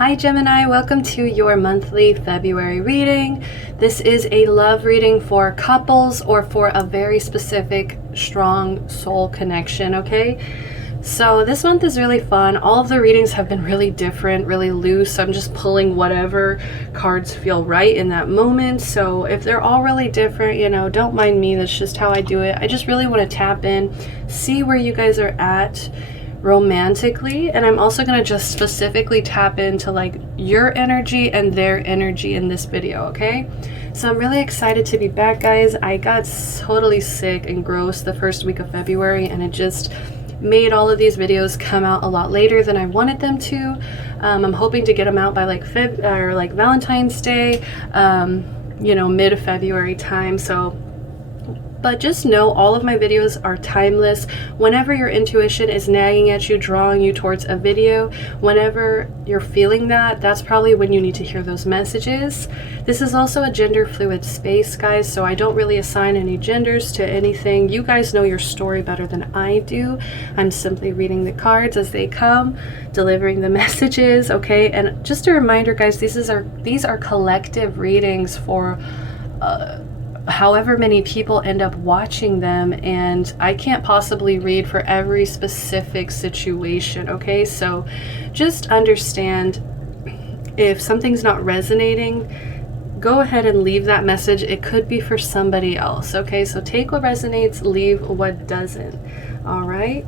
Hi Gemini, welcome to your monthly February reading. This is a love reading for couples or for a very specific strong soul connection, okay? So this month is really fun. All of the readings have been really different, really loose. I'm just pulling whatever cards feel right in that moment. So if they're all really different, don't mind me. That's just how I do it. I just really want to tap in, see where you guys are at romantically, and I'm also going to just specifically tap into like your energy and their energy in this video, okay? So I'm really excited to be back, guys. I got totally sick and gross the first week of February, and it just made all of these videos come out a lot later than I wanted them to. I'm hoping to get them out by like Valentine's Day, mid-February time. But just know all of my videos are timeless. Whenever your intuition is nagging at you, drawing you towards a video, whenever you're feeling that, that's probably when you need to hear those messages. This is also a gender fluid space, guys, so I don't really assign any genders to anything. You guys know your story better than I do. I'm simply reading the cards as they come, delivering the messages, okay? And just a reminder, guys, these are collective readings for however many people end up watching them, and I can't possibly read for every specific situation, okay? So just understand if something's not resonating, go ahead and leave that message. It could be for somebody else, okay? So take what resonates, leave what doesn't, all right?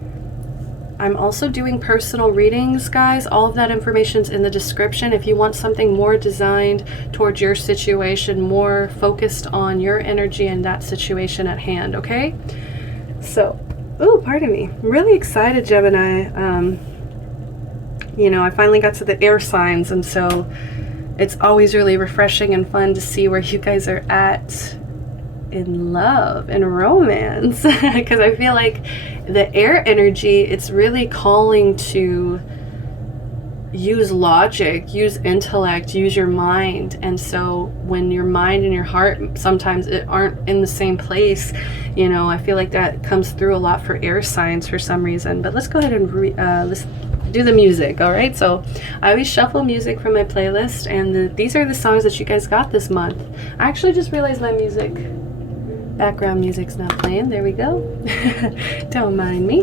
I'm also doing personal readings, guys. All of that information's in the description. If you want something more designed towards your situation, more focused on your energy and that situation at hand, okay? So, pardon me. I'm really excited, Gemini. I finally got to the air signs, and so it's always really refreshing and fun to see where you guys are at in love and romance, because I feel like the air energy, it's really calling to use logic, use intellect, use your mind. And so when your mind and your heart sometimes aren't in the same place, I feel like that comes through a lot for air signs for some reason. But let's go ahead and let's do the music. All right, so I always shuffle music from my playlist, and these are the songs that you guys got this month. I actually just realized my background music's not playing. There we go. Don't mind me.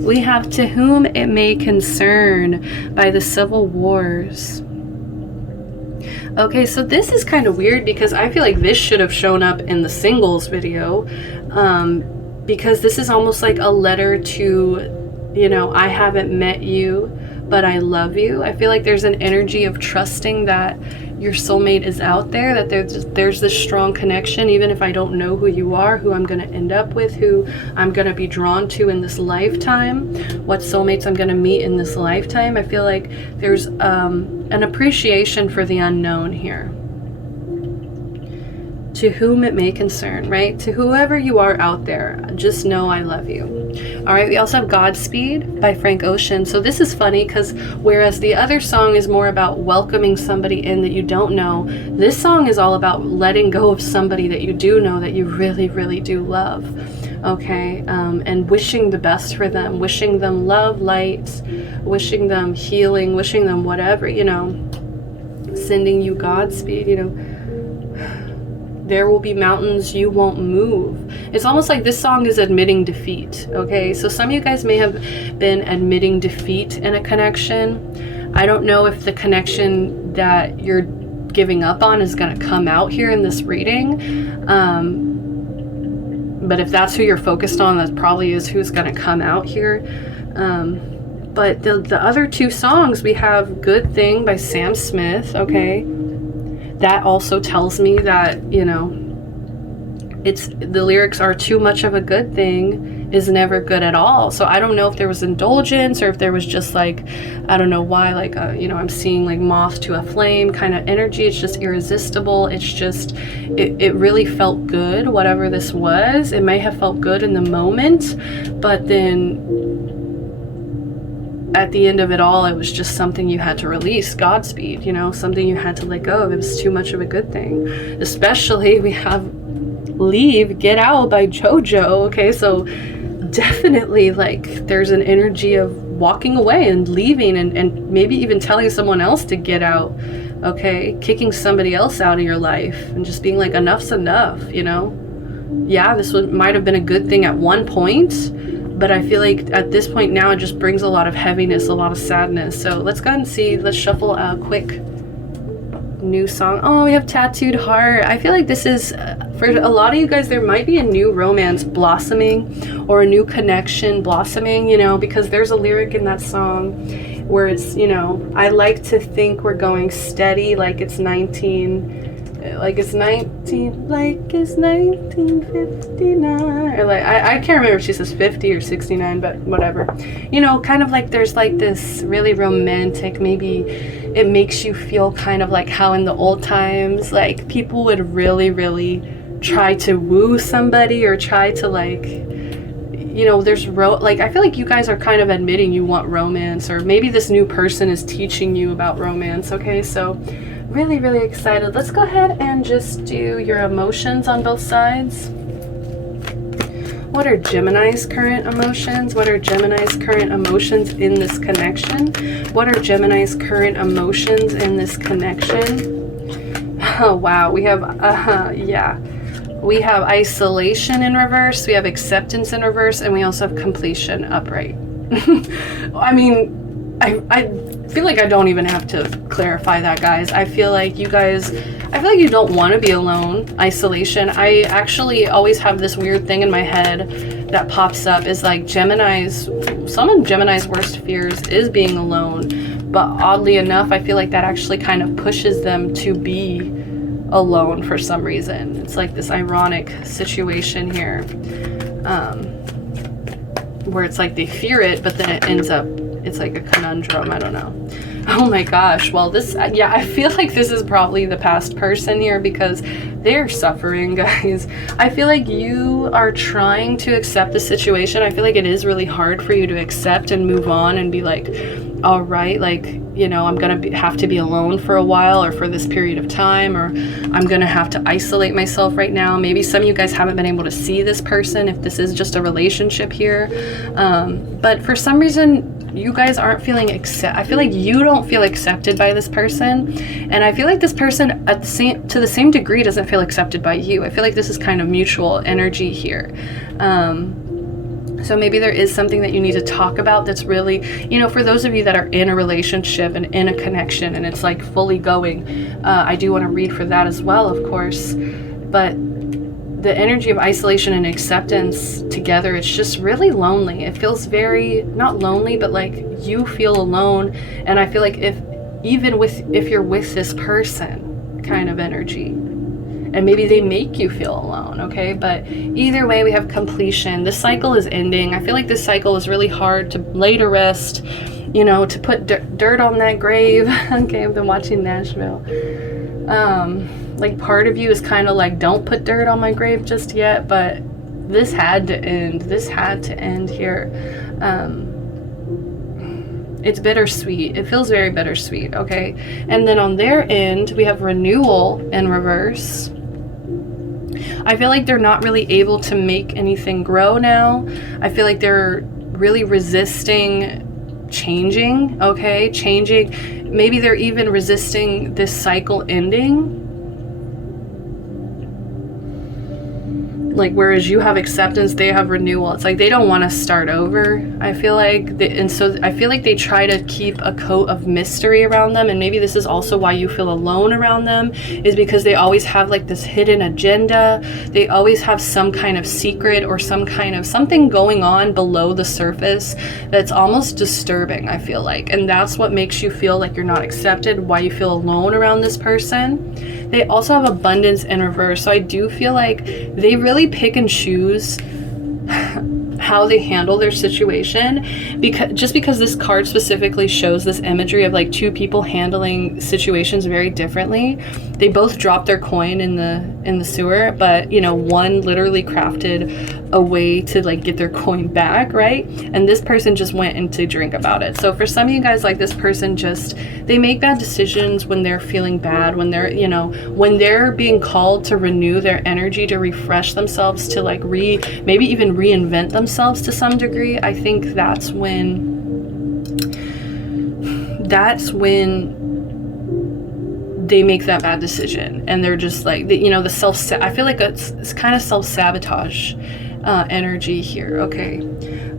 We have To Whom It May Concern by the Civil Wars. Okay, so this is kind of weird because I feel like this should have shown up in the singles video, because this is almost like a letter to, I haven't met you, but I love you. I feel like there's an energy of trusting that your soulmate is out there, that there's this strong connection, even if I don't know who you are, who I'm going to end up with, who I'm going to be drawn to in this lifetime, what soulmates I'm going to meet in this lifetime. I feel like there's an appreciation for the unknown here. To whom it may concern, right? To whoever you are out there, just know I love you. All right, we also have Godspeed by Frank Ocean. So this is funny because whereas the other song is more about welcoming somebody in that you don't know, this song is all about letting go of somebody that you do know, that you really, really do love. Okay, and wishing the best for them, wishing them love, light, wishing them healing, wishing them whatever, sending you Godspeed, There will be mountains you won't move. It's almost like this song is admitting defeat, okay? So some of you guys may have been admitting defeat in a connection. I don't know if the connection that you're giving up on is going to come out here in this reading. But if that's who you're focused on, that probably is who's going to come out here. But the other two songs, we have Good Thing by Sam Smith, okay? That also tells me that, the lyrics are too much of a good thing is never good at all. So I don't know if there was indulgence or if there was just like, I don't know why, like, I'm seeing like moth to a flame kind of energy. It's just irresistible. It's just, it really felt good, whatever this was. It may have felt good in the moment, but then at the end of it all, it was just something you had to release. Godspeed, something you had to let go of. It was too much of a good thing. Especially we have Leave, Get Out by JoJo. Okay, so definitely like there's an energy of walking away and leaving, and maybe even telling someone else to get out, okay? Kicking somebody else out of your life and just being like, enough's enough, you know? Yeah, this might have been a good thing at one point, but I feel like at this point now it just brings a lot of heaviness, a lot of sadness. So let's go ahead and see. Let's shuffle a quick new song. Oh, we have Tattooed Heart. I feel like this is, for a lot of you guys, there might be a new romance blossoming or a new connection blossoming, you know, because there's a lyric in that song where it's, you know, I like to think we're going steady like it's 1959, or like I can't remember if she says 50 or 69, but whatever, you know, kind of like there's like this really romantic, maybe it makes you feel kind of like how in the old times like people would really try to woo somebody or try to, like, you know, there's like I feel like you guys are kind of admitting you want romance, or maybe this new person is teaching you about romance. Okay, so really excited. Let's go ahead and just do your emotions on both sides. What are Gemini's current emotions? What are Gemini's current emotions in this connection? What are Gemini's current emotions in this connection? Oh wow, we have we have isolation in reverse, we have acceptance in reverse, and we also have completion upright. I mean, I feel like I don't even have to clarify that, guys. I feel like you don't want to be alone. Isolation. I actually always have this weird thing in my head that pops up, is like some of Gemini's worst fears is being alone, but oddly enough, I feel like that actually kind of pushes them to be alone for some reason. It's like this ironic situation here, where it's like they fear it, but then it ends up, it's like a conundrum. I don't know. Oh my gosh. Well, this, yeah, I feel like this is probably the past person here, because they're suffering, guys. I feel like you are trying to accept the situation. I feel like it is really hard for you to accept and move on and be like, all right, like, you know, I'm gonna have to be alone for a while, or for this period of time, or I'm gonna have to isolate myself right now. Maybe some of you guys haven't been able to see this person if this is just a relationship here, but for some reason you guys aren't feeling I feel like you don't feel accepted by this person, and I feel like this person to the same degree doesn't feel accepted by you. I feel like this is kind of mutual energy here. So maybe there is something that you need to talk about that's really, you know, for those of you that are in a relationship and in a connection and it's like fully going, I do want to read for that as well, of course, but the energy of isolation and acceptance together, it's just really lonely. It feels very, not lonely, but like you feel alone. And I feel like if you're with this person kind of energy, and maybe they make you feel alone, okay? But either way, we have completion. This cycle is ending. I feel like this cycle is really hard to lay to rest, you know, to put dirt on that grave. Okay, I've been watching Nashville. Like part of you is kind of like, don't put dirt on my grave just yet, but this had to end. This had to end here. It's bittersweet. It feels very bittersweet, okay? And then on their end, we have renewal in reverse. I feel like they're not really able to make anything grow now. I feel like they're really resisting changing, okay? Changing. Maybe they're even resisting this cycle ending. Like, whereas you have acceptance, they have renewal. It's like they don't want to start over, I feel like. And so I feel like they try to keep a coat of mystery around them. And maybe this is also why you feel alone around them, is because they always have like this hidden agenda. They always have some kind of secret or some kind of something going on below the surface that's almost disturbing, I feel like. And that's what makes you feel like you're not accepted, why you feel alone around this person. They also have abundance in reverse. So I do feel like they really pick and choose how they handle their situation, because this card specifically shows this imagery of like two people handling situations very differently. They both dropped their coin in the sewer, but you know, one literally crafted a way to like get their coin back, right? And this person just went into drink about it. So for some of you guys, like this person they make bad decisions when they're feeling bad, when they're, you know, when they're being called to renew their energy, to refresh themselves, to like maybe even reinvent themselves to some degree. I think that's when that's when they make that bad decision, and they're just like, you know, I feel like it's kind of self-sabotage energy here. Okay,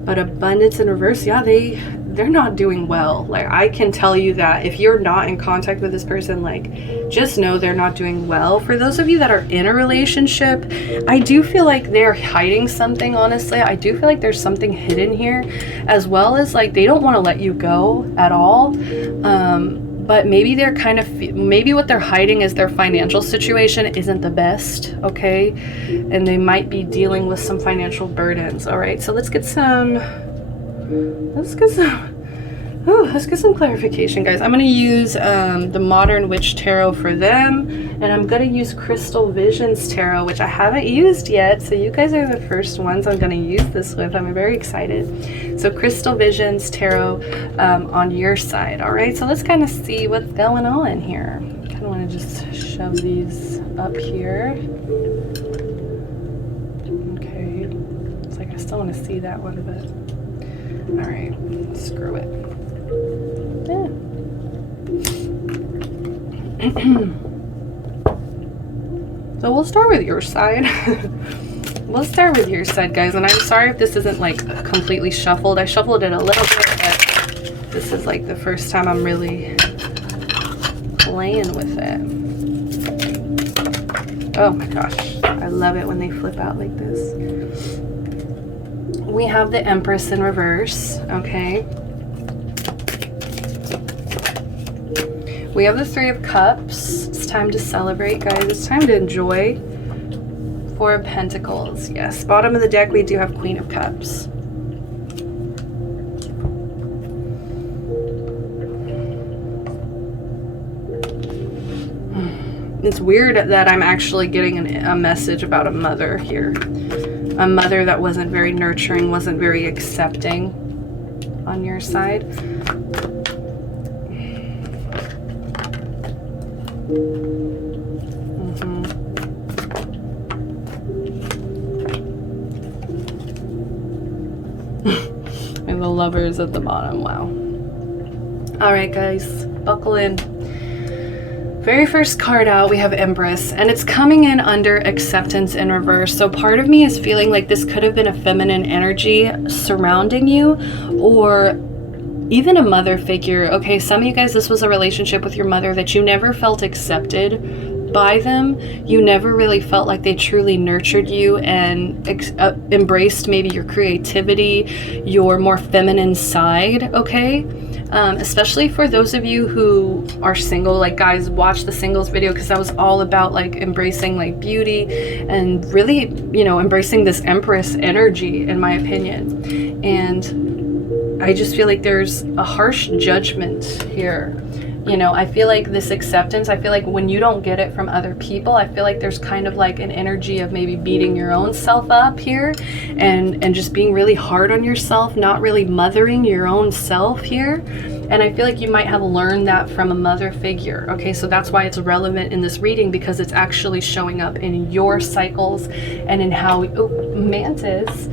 but abundance in reverse, yeah, they're not doing well. Like, I can tell you that if you're not in contact with this person, like, just know they're not doing well. For those of you that are in a relationship, I do feel like they're hiding something, honestly. I do feel like there's something hidden here, as well as, like, they don't want to let you go at all. But maybe they're kind of, maybe what they're hiding is their financial situation isn't the best, okay? And they might be dealing with some financial burdens, all right? So let's get some clarification, guys. I'm going to use the Modern Witch Tarot for them, and I'm going to use Crystal Visions Tarot, which I haven't used yet, so you guys are the first ones I'm going to use this with. I'm very excited. So Crystal Visions Tarot on your side. All right, so let's kind of see what's going on here. I kind of want to just shove these up here. Okay, it's like I still want to see that one, but all right, screw it. Yeah. So we'll start with your side. We'll start with your side, guys. And I'm sorry if this isn't like completely shuffled. I shuffled it a little bit, but this is like the first time I'm really playing with it. Oh my gosh, I love it when they flip out like this. We have the Empress in reverse, okay? We have the Three of Cups. It's time to celebrate, guys. It's time to enjoy. Four of Pentacles. Yes, bottom of the deck, we do have Queen of Cups. It's weird that I'm actually getting a message about a mother here. A mother that wasn't very nurturing, wasn't very accepting on your side. And the Lovers at the bottom. Wow. All right, guys, buckle in. Very first card out, we have Empress, and it's coming in under acceptance in reverse. So part of me is feeling like this could have been a feminine energy surrounding you, or even a mother figure. Okay, some of you guys, this was a relationship with your mother that you never felt accepted by them. You never really felt like they truly nurtured you and embraced maybe your creativity, your more feminine side, okay? Especially for those of you who are single, like, guys, watch the singles video, because that was all about like embracing like beauty and really, you know, embracing this Empress energy, in my opinion. And I just feel like there's a harsh judgment here. You know, I feel like this acceptance, I feel like when you don't get it from other people, I feel like there's kind of like an energy of maybe beating your own self up here and just being really hard on yourself, not really mothering your own self here. And I feel like you might have learned that from a mother figure. Okay, so that's why it's relevant in this reading, because it's actually showing up in your cycles and in how, Mantis,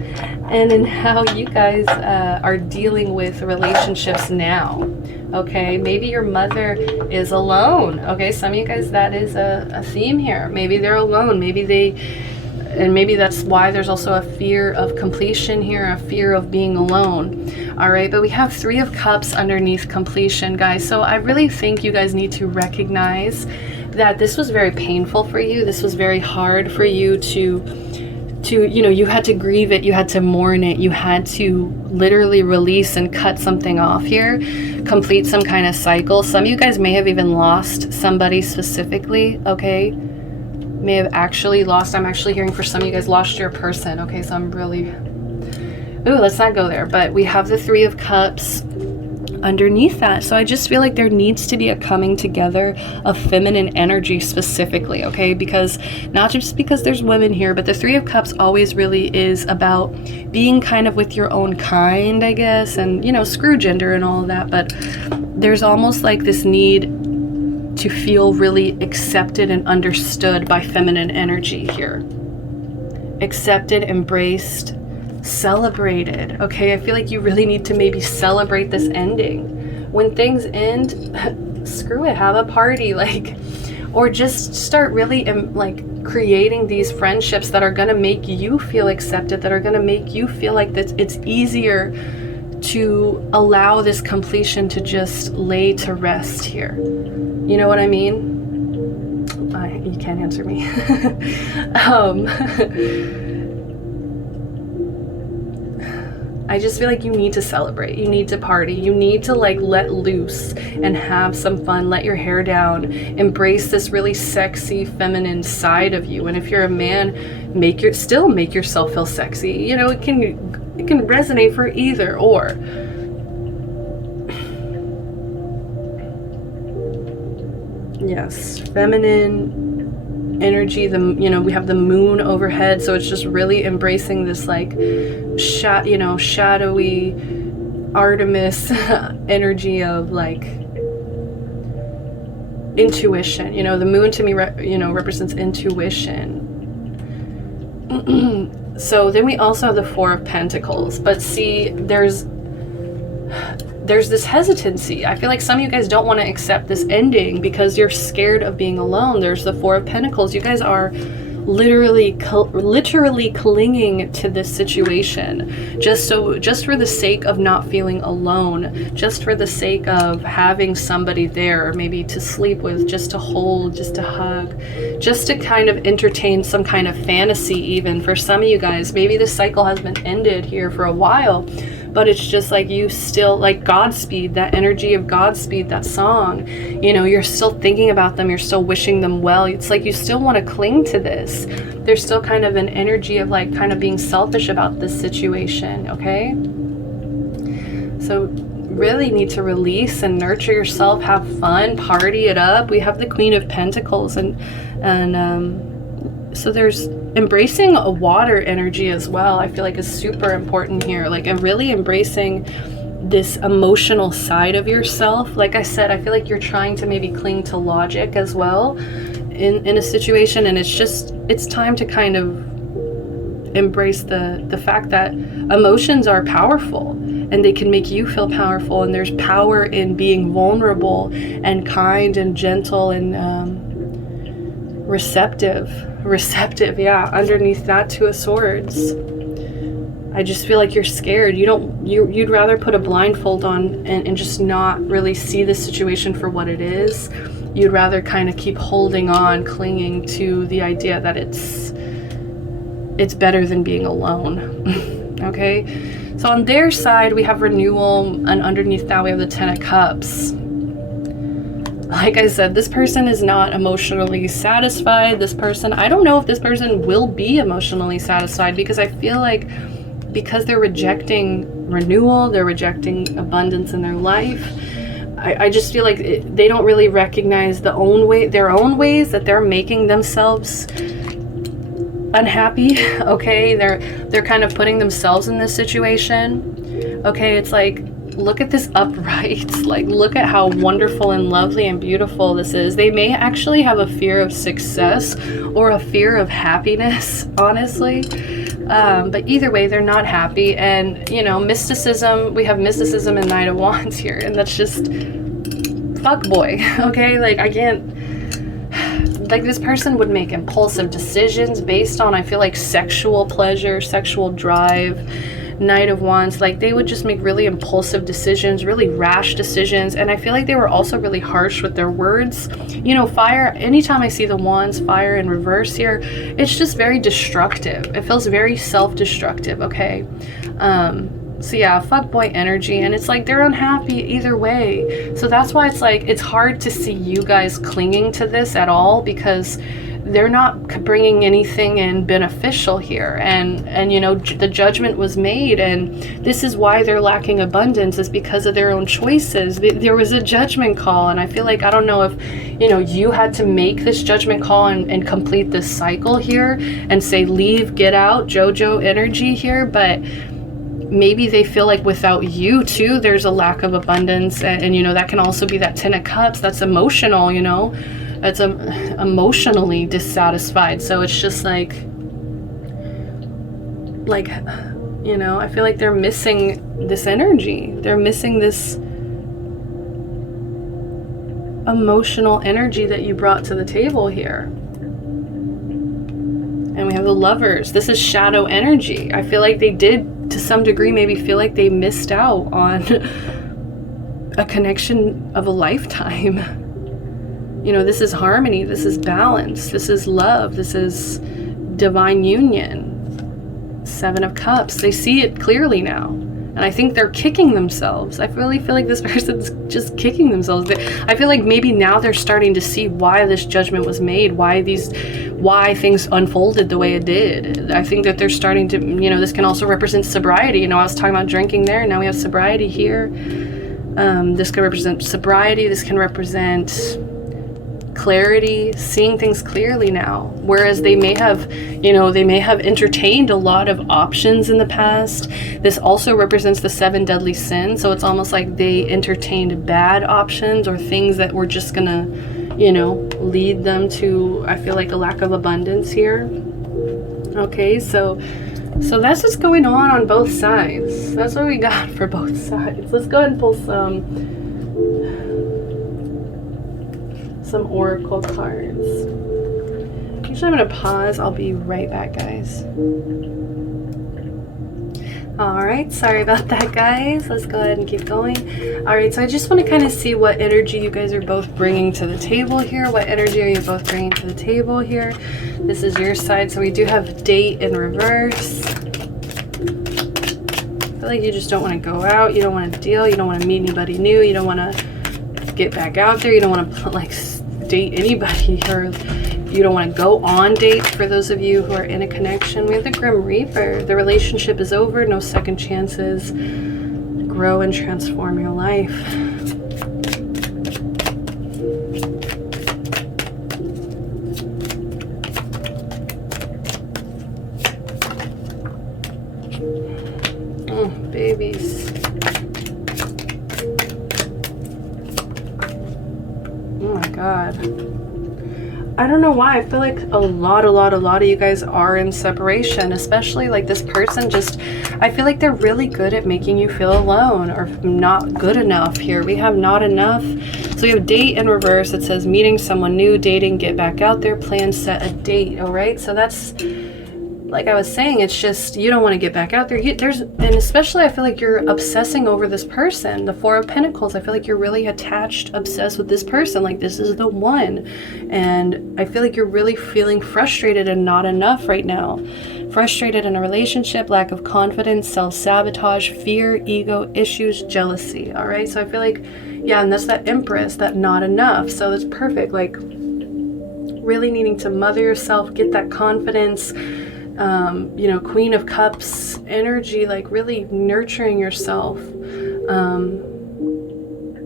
and in how you guys are dealing with relationships now. Okay, maybe your mother is alone. Okay, some of you guys, that is a theme here. Maybe they're alone. And maybe that's why there's also a fear of completion here, a fear of being alone. All right, but we have Three of Cups underneath completion, guys. So I really think you guys need to recognize that this was very painful for you. This was very hard for you to you know, you had to grieve it, you had to mourn it, you had to literally release and cut something off here, complete some kind of cycle. Some of you guys may have even lost somebody specifically, okay? May have actually lost, I'm actually hearing for some of you guys lost your person, okay? So I'm really, let's not go there. But we have the Three of Cups underneath that. So I just feel like there needs to be a coming together of feminine energy specifically, okay? Because not just because there's women here, but the Three of Cups always really is about being kind of with your own kind, I guess, and, you know, screw gender and all of that. But there's almost like this need to feel really accepted and understood by feminine energy here. Accepted, embraced, celebrated. Okay, I feel like you really need to maybe celebrate this ending. when things end, screw it, have a party, like, or just start really like creating these friendships that are going to make you feel accepted, that are going to make you feel like that it's easier to allow this completion to just lay to rest here. You know what I mean? You can't answer me. I just feel like you need to celebrate. You need to party. You need to like let loose and have some fun. Let your hair down. Embrace this really sexy feminine side of you. And if you're a man, still make yourself feel sexy. You know, it can resonate for either or. Yes, feminine energy. We have the moon overhead, so it's just really embracing this like shadowy Artemis energy of like intuition. You know, the moon to me represents intuition. So then we also have the Four of Pentacles, but see, there's this hesitancy. I feel like some of you guys don't want to accept this ending because you're scared of being alone. There's the Four of Pentacles. You guys are literally clinging to this situation just for the sake of not feeling alone, just for the sake of having somebody there, maybe to sleep with, just to hold, just to hug, just to kind of entertain some kind of fantasy. Even for some of you guys, maybe this cycle has been ended here for a while, but it's just like you still, like Godspeed, that energy of Godspeed, that song, you know, you're still thinking about them, you're still wishing them well. It's like you still want to cling to this. There's still kind of an energy of like kind of being selfish about this situation, okay? So really need to release and nurture yourself, have fun, party it up. We have the Queen of Pentacles, and so there's embracing a water energy as well. I feel like is super important here, like, and really embracing this emotional side of yourself. Like I said, I feel like you're trying to maybe cling to logic as well in a situation, and it's time to kind of embrace the fact that emotions are powerful and they can make you feel powerful, and there's power in being vulnerable and kind and gentle and receptive, yeah, underneath that Two of Swords. I just feel like you're scared. You'd rather put a blindfold on and just not really see the situation for what it is. You'd rather kind of keep holding on, clinging to the idea that it's better than being alone. Okay? So on their side, we have renewal, and underneath that we have the Ten of Cups. Like I said, this person is not emotionally satisfied. This person, I don't know if this person will be emotionally satisfied, because I feel like because they're rejecting renewal, they're rejecting abundance in their life, I just feel like they don't really recognize their own ways that they're making themselves unhappy. Okay, they're kind of putting themselves in this situation. Okay, it's like, look at this upright, like, look at how wonderful and lovely and beautiful this is. They may actually have a fear of success or a fear of happiness, honestly. But either way, they're not happy. And, you know, mysticism, we have mysticism and Knight of Wands here, and that's just fuck boy. Okay, like, I can't, like, this person would make impulsive decisions based on, I feel like, sexual pleasure, sexual drive. Knight of Wands, like, they would just make really impulsive decisions, really rash decisions, and I feel like they were also really harsh with their words. You know, fire, anytime I see the Wands, fire in reverse here, it's just very destructive. It feels very self-destructive, okay? So yeah, fuckboy energy, and it's like they're unhappy either way. So that's why it's like, it's hard to see you guys clinging to this at all, because they're not bringing anything in beneficial here, and you know, the judgment was made, and this is why they're lacking abundance, is because of their own choices. There was a judgment call, and I feel like, I don't know if, you know, you had to make this judgment call and complete this cycle here and say leave, get out, JoJo energy here, but maybe they feel like without you too, there's a lack of abundance, and you know, that can also be that Ten of Cups, that's emotional, you know, it's emotionally dissatisfied. So it's just like, you know, I feel like they're missing this energy. They're missing this emotional energy that you brought to the table here. And we have the Lovers. This is shadow energy. I feel like they did, to some degree, maybe feel like they missed out on a connection of a lifetime. You know, this is harmony. This is balance. This is love. This is divine union. 7 of Cups. They see it clearly now. And I think they're kicking themselves. I really feel like this person's just kicking themselves. I feel like maybe now they're starting to see why this judgment was made, why things unfolded the way it did. I think that they're starting to, you know, this can also represent sobriety. You know, I was talking about drinking there, now we have sobriety here. This can represent sobriety. This can represent clarity, seeing things clearly now. Whereas they may have, you know, they may have entertained a lot of options in the past. This also represents the 7 deadly sins. So it's almost like they entertained bad options or things that were just gonna, you know, lead them to, I feel like, a lack of abundance here. Okay, so that's what's going on both sides. That's what we got for both sides. Let's go ahead and pull some oracle cards. Usually I'm gonna pause. I'll be right back, guys. Alright, sorry about that, guys. Let's go ahead and keep going. Alright, so I just want to kind of see what energy you guys are both bringing to the table here. What energy are you both bringing to the table here? This is your side, so we do have date in reverse. I feel like you just don't want to go out. You don't want to deal. You don't want to meet anybody new. You don't want to get back out there. You don't want to, like, date anybody, or you don't want to go on dates for those of you who are in a connection. We have the Grim Reaper. The relationship is over. No second chances. Grow and transform your life. Oh, babies. Oh my God. I don't know why. I feel like a lot of you guys are in separation, especially like this person just, I feel like they're really good at making you feel alone or not good enough here. We have not enough. So we have date in reverse. It says meeting someone new, dating, get back out there, plan, set a date. All right. So that's, like I was saying, it's just, you don't want to get back out there. And especially I feel like you're obsessing over this person. The 4 of Pentacles, I feel like you're really attached, obsessed with this person. Like this is the one. And I feel like you're really feeling frustrated and not enough right now. Frustrated in a relationship, lack of confidence, self-sabotage, fear, ego issues, jealousy. All right. So I feel like, yeah, and that's that Empress, that not enough. So that's perfect. Like really needing to mother yourself, get that confidence. You know, Queen of Cups energy, like really nurturing yourself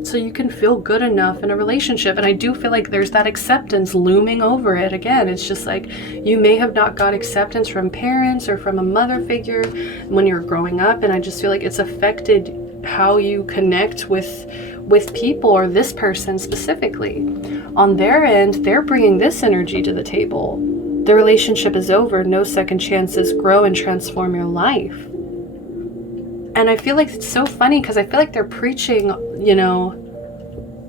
so you can feel good enough in a relationship. And I do feel like there's that acceptance looming over it. Again, it's just like you may have not got acceptance from parents or from a mother figure when you're growing up, and I just feel like it's affected how you connect with people, or this person specifically. On their end, they're bringing this energy to the table. The relationship is over, no second chances, grow and transform your life. And I feel like it's so funny because I feel like they're preaching, you know,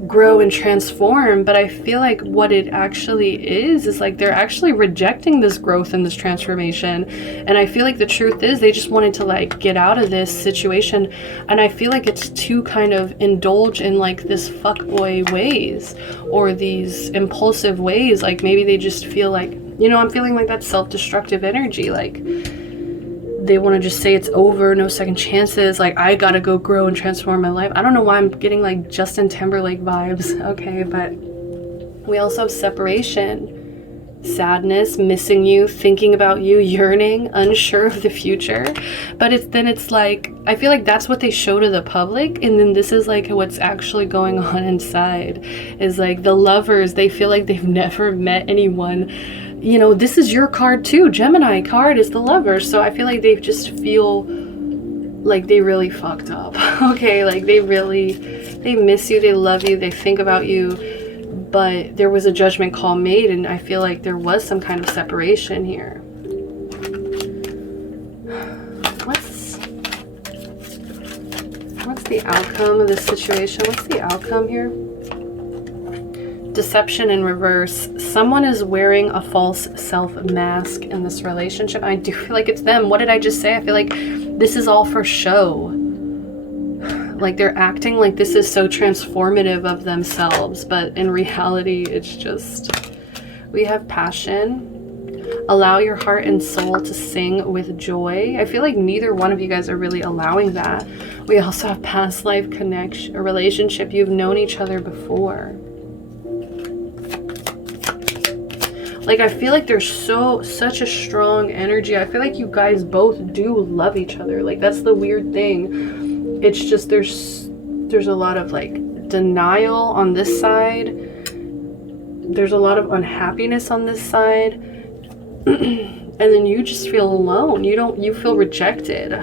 grow and transform, but I feel like what it actually is like they're actually rejecting this growth and this transformation. And I feel like the truth is they just wanted to like get out of this situation. And I feel like it's to kind of indulge in like this fuckboy ways or these impulsive ways. Like maybe they just feel like, you know, I'm feeling like that self-destructive energy. Like they want to just say it's over, no second chances. Like I gotta go grow and transform my life. I don't know why I'm getting like Justin Timberlake vibes. Okay, but we also have separation, sadness, missing you, thinking about you, yearning, unsure of the future. But it's like, I feel like that's what they show to the public, and then this is like what's actually going on inside. Is like the Lovers, they feel like they've never met anyone. You know, this is your card too. Gemini card is the Lovers. So I feel like they just feel like they really fucked up. Okay, like they miss you, they love you, they think about you, but there was a judgment call made, and I feel like there was some kind of separation here. What's the outcome of this situation? What's the outcome here? deception in reverse. Someone is wearing a false self mask in this relationship. I do feel like it's them. What did I just say? I feel like this is all for show. Like they're acting like this is so transformative of themselves, but in reality, it's just, we have passion. Allow your heart and soul to sing with joy. I feel like neither one of you guys are really allowing that. We also have past life connection, a relationship. You've known each other before. Like, I feel like there's such a strong energy. I feel like you guys both do love each other. Like, that's the weird thing. It's just there's a lot of like denial on this side. There's a lot of unhappiness on this side. And then you just feel alone. You feel rejected.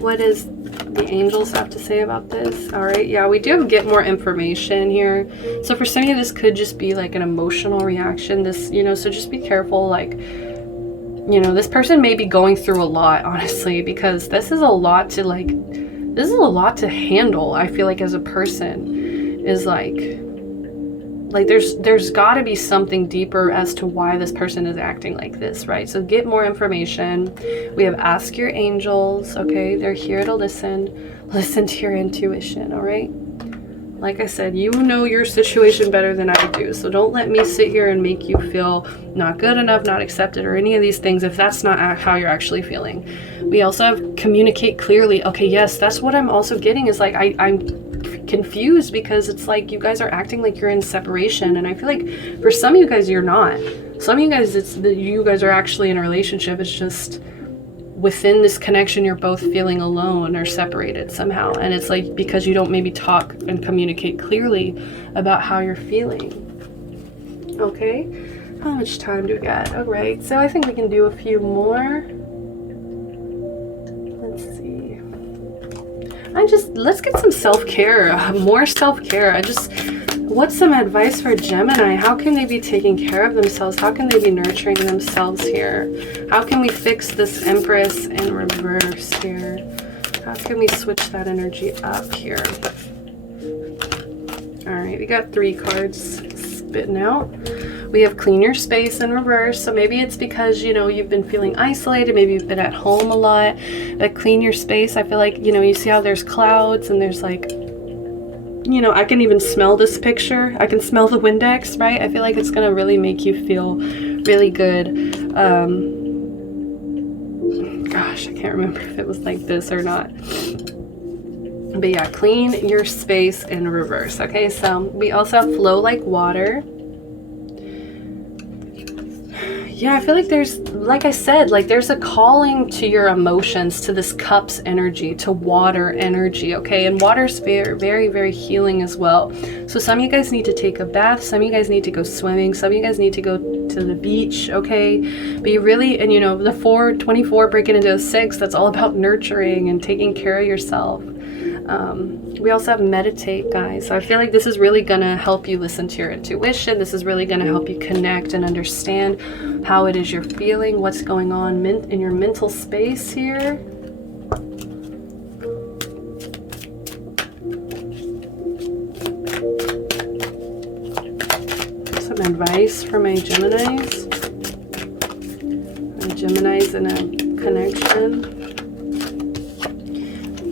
What does the angels have to say about this? All right, yeah, we do get more information here. So for some of you, this could just be like an emotional reaction. This, you know, so just be careful. Like, you know, this person may be going through a lot, honestly, because this is a lot to like, this is a lot to handle. I feel like as a person is like there's got to be something deeper as to why this person is acting like this, right? So get more information. We have ask your angels, okay? They're here to listen to your intuition, all right? Like I said, you know your situation better than I do, so don't let me sit here and make you feel not good enough, not accepted, or any of these things if that's not how you're actually feeling. We also have communicate clearly. Okay, yes, that's what I'm also getting is like I'm confused because it's like you guys are acting like you're in separation, and I feel like for some of you guys you're not. Some of you guys, it's that you guys are actually in a relationship. It's just within this connection you're both feeling alone or separated somehow, and it's like because you don't maybe talk and communicate clearly about how you're feeling. Okay, how much time do we got? All right, so I think we can do a few more. Let's see. Let's get some self-care, more self-care. What's some advice for Gemini? How can they be taking care of themselves? How can they be nurturing themselves here? How can we fix this Empress in reverse here? How can we switch that energy up here? All right, we got 3 cards spitting out. We have clean your space in reverse. So maybe it's because, you know, you've been feeling isolated. Maybe you've been at home a lot. But clean your space. I feel like, you know, you see how there's clouds and there's like, you know, I can even smell this picture. I can smell the Windex, right? I feel like it's going to really make you feel really good. Gosh, I can't remember if it was like this or not. But yeah, clean your space in reverse. Okay, so we also have flow like water. Yeah, I feel like there's, like I said, like there's a calling to your emotions, to this cups energy, to water energy, okay? And water's very, very, very healing as well. So some of you guys need to take a bath. Some of you guys need to go swimming. Some of you guys need to go to the beach, okay? But you really, and you know, the 4/24 breaking into a 6, that's all about nurturing and taking care of yourself. We also have meditate, guys. So I feel like this is really gonna help you listen to your intuition. This is really gonna help you connect and understand how it is you're feeling, what's going on in your mental space here. Some advice for my Geminis. My Geminis in a connection.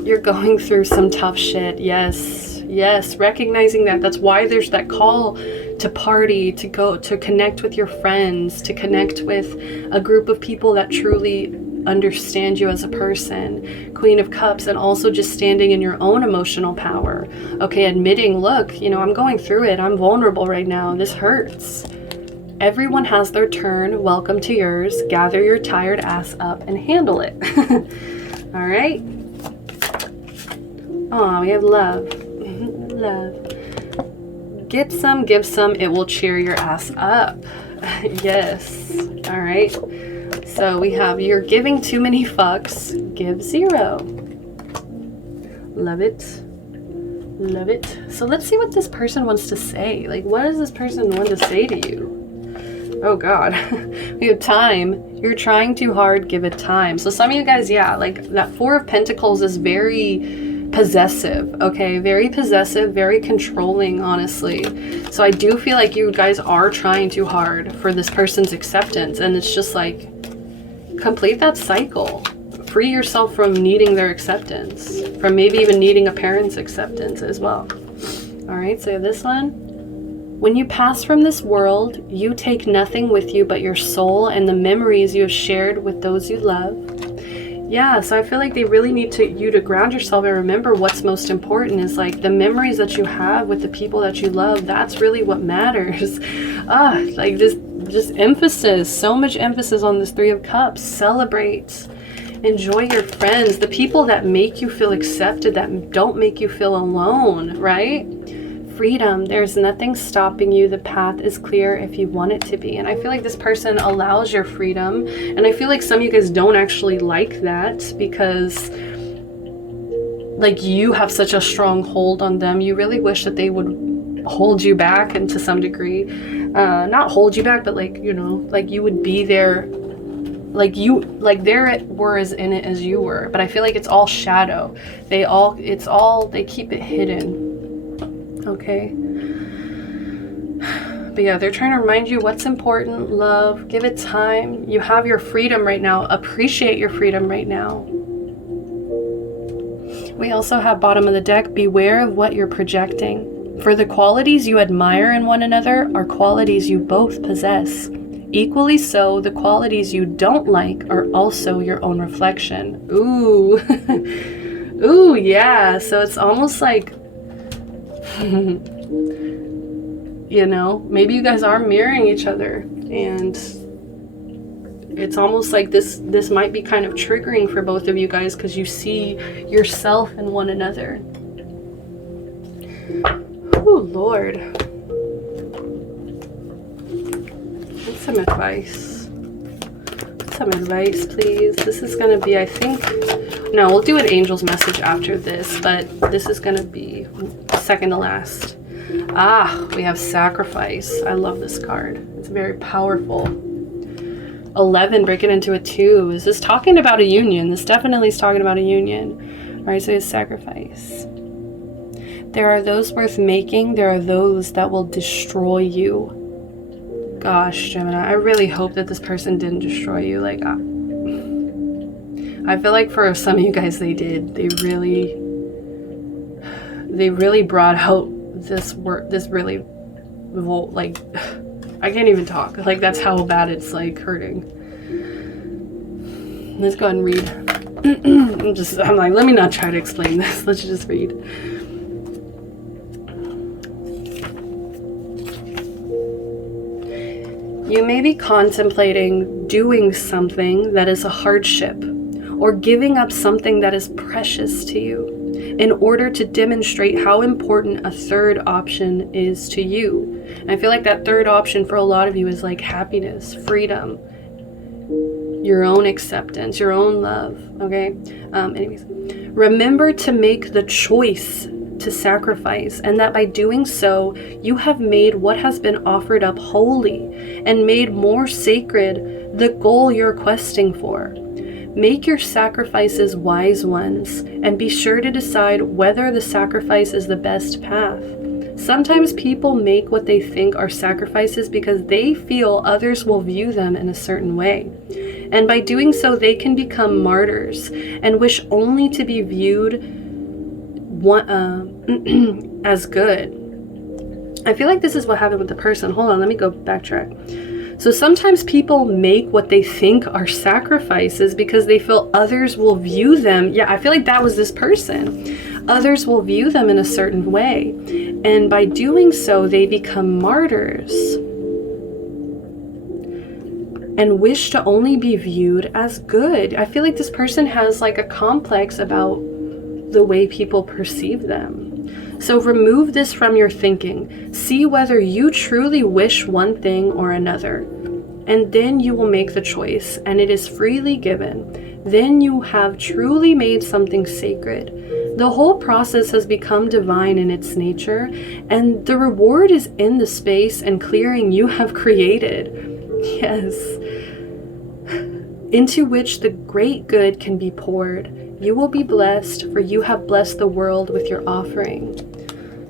You're going through some tough shit. Yes, recognizing that. That's why there's that call to party, to go, to connect with your friends, to connect with a group of people that truly understand you as a person. Queen of Cups, and also just standing in your own emotional power. Okay, admitting, look, you know, I'm going through it. I'm vulnerable right now. This hurts. Everyone has their turn. Welcome to yours. Gather your tired ass up and handle it. All right. Oh, we have love. Love. Get some, give some. It will cheer your ass up. Yes. All right. So we have, you're giving too many fucks. Give 0. Love it. Love it. So let's see what this person wants to say. Like, what does this person want to say to you? Oh God. We have time. You're trying too hard. Give it time. So some of you guys, yeah, like that 4 of Pentacles is very possessive, okay? Very possessive, very controlling, honestly. So I do feel like you guys are trying too hard for this person's acceptance, and it's just like, complete that cycle. Free yourself from needing their acceptance, from maybe even needing a parent's acceptance as well. All right, so this one. When you pass from this world, you take nothing with you but your soul and the memories you have shared with those you love. Yeah, so I feel like they really need you to ground yourself and remember what's most important is like the memories that you have with the people that you love. That's really what matters. Like this, just emphasis, so much emphasis on this Three of Cups. Celebrate, enjoy your friends, the people that make you feel accepted, that don't make you feel alone, right? Freedom, there's nothing stopping you. The path is clear if you want it to be. And I feel like this person allows your freedom. And I feel like some of you guys don't actually like that because like you have such a strong hold on them. You really wish that they would hold you back, and to some degree, not hold you back, but like, you know, like you would be there, like you, like they were as in it as you were. But I feel like it's all shadow. They keep it hidden. Okay, but yeah, they're trying to remind you what's important. Love, give it time. You have your freedom right now. Appreciate your freedom right now. We also have bottom of the deck, beware of what you're projecting. For the qualities you admire in one another are qualities you both possess. Equally so, the qualities you don't like are also your own reflection. Ooh, ooh, yeah. So it's almost like, you know, maybe you guys are mirroring each other, and it's almost like this might be kind of triggering for both of you guys because you see yourself in one another. Oh Lord, what's some advice? Some advice, please. This is gonna be, I think, no, we'll do an angel's message after this, but this is gonna be second to last. We have sacrifice. I love this card. It's very powerful. 11, break it into a 2. Is this talking about a union? This definitely is talking about a union. All right, so it's sacrifice. There are those worth making. There are those that will destroy you. Gosh, Gemini, I really hope that this person didn't destroy you. Like, I feel like for some of you guys, they did. They really brought out this really, like, I can't even talk. Like, that's how bad it's like hurting. Let's go ahead and read. I'm like, let me not try to explain this. Let's just read. You may be contemplating doing something that is a hardship, or giving up something that is precious to you in order to demonstrate how important a third option is to you. And I feel like that third option for a lot of you is like happiness, freedom, your own acceptance, your own love, okay? Anyways, remember to make the choice to sacrifice, and that by doing so, you have made what has been offered up holy and made more sacred the goal you're questing for. Make your sacrifices wise ones, and be sure to decide whether the sacrifice is the best path. Sometimes people make what they think are sacrifices because they feel others will view them in a certain way. And by doing so, they can become martyrs and wish only to be viewed as good. I feel like this is what happened with the person. Hold on, let me go backtrack. So sometimes people make what they think are sacrifices because they feel others will view them. Yeah, I feel like that was this person. Others will view them in a certain way. And by doing so, they become martyrs and wish to only be viewed as good. I feel like this person has like a complex about the way people perceive them. So remove this from your thinking. See whether you truly wish one thing or another. And then you will make the choice, and it is freely given. Then you have truly made something sacred. The whole process has become divine in its nature, and the reward is in the space and clearing you have created. Yes. Into which the great good can be poured. You will be blessed, for you have blessed the world with your offering.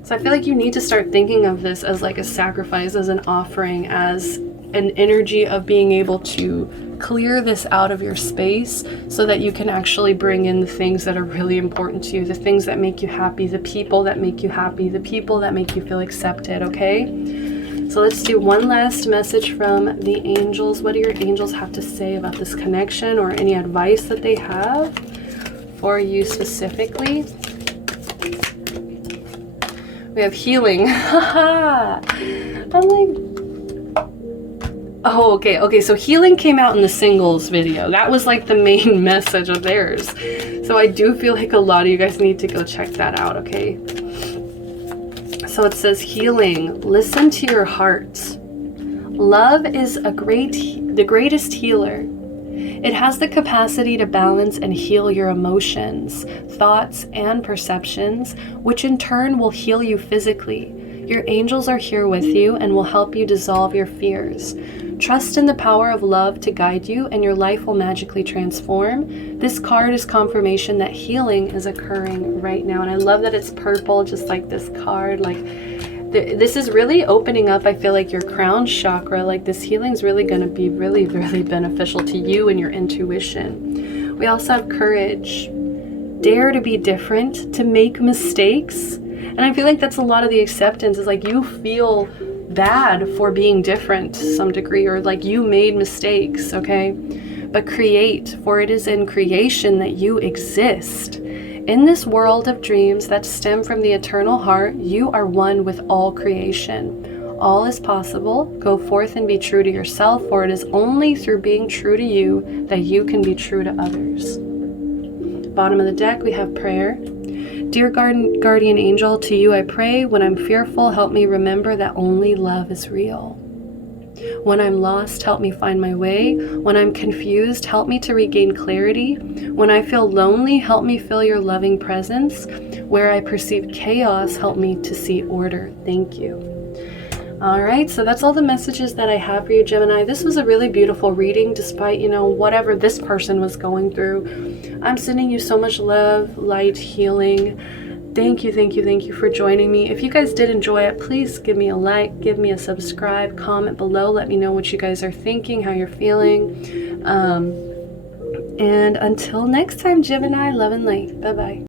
So I feel like you need to start thinking of this as like a sacrifice, as an offering, as an energy of being able to clear this out of your space so that you can actually bring in the things that are really important to you, the things that make you happy, the people that make you happy, the people that make you feel accepted, okay? So let's do one last message from the angels. What do your angels have to say about this connection, or any advice that they have for you specifically? We have healing. I'm like, oh, okay, so healing came out in the singles video. That was like the main message of theirs. So I do feel like a lot of you guys need to go check that out, okay? So it says healing. Listen to your heart. Love is the greatest healer. It has the capacity to balance and heal your emotions, thoughts, and perceptions, which in turn will heal you physically. Your angels are here with you and will help you dissolve your fears. Trust in the power of love to guide you, and your life will magically transform. This card is confirmation that healing is occurring right now. And I love that it's purple, just like this card. Like, this is really opening up, I feel like, your crown chakra. Like, this healing is really going to be really, really beneficial to you and your intuition. We also have courage. Dare to be different, to make mistakes. And I feel like that's a lot of the acceptance, is like you feel bad for being different to some degree, or like you made mistakes, okay? But create, for it is in creation that you exist. In this world of dreams that stem from the eternal heart, you are one with all creation. All is possible. Go forth and be true to yourself, for it is only through being true to you that you can be true to others. Bottom of the deck, we have prayer. Dear guardian angel, to you I pray. When I'm fearful, help me remember that only love is real. When I'm lost, help me find my way. When I'm confused, help me to regain clarity. When I feel lonely, help me feel your loving presence. Where I perceive chaos, help me to see order. Thank you. All right, so that's all the messages that I have for you, Gemini. This was a really beautiful reading, despite, whatever this person was going through. I'm sending you so much love, light, healing. Thank you for joining me. If you guys did enjoy it, please give me a like, give me a subscribe, comment below. Let me know what you guys are thinking, how you're feeling. And until next time, Gemini, love and light. Bye-bye.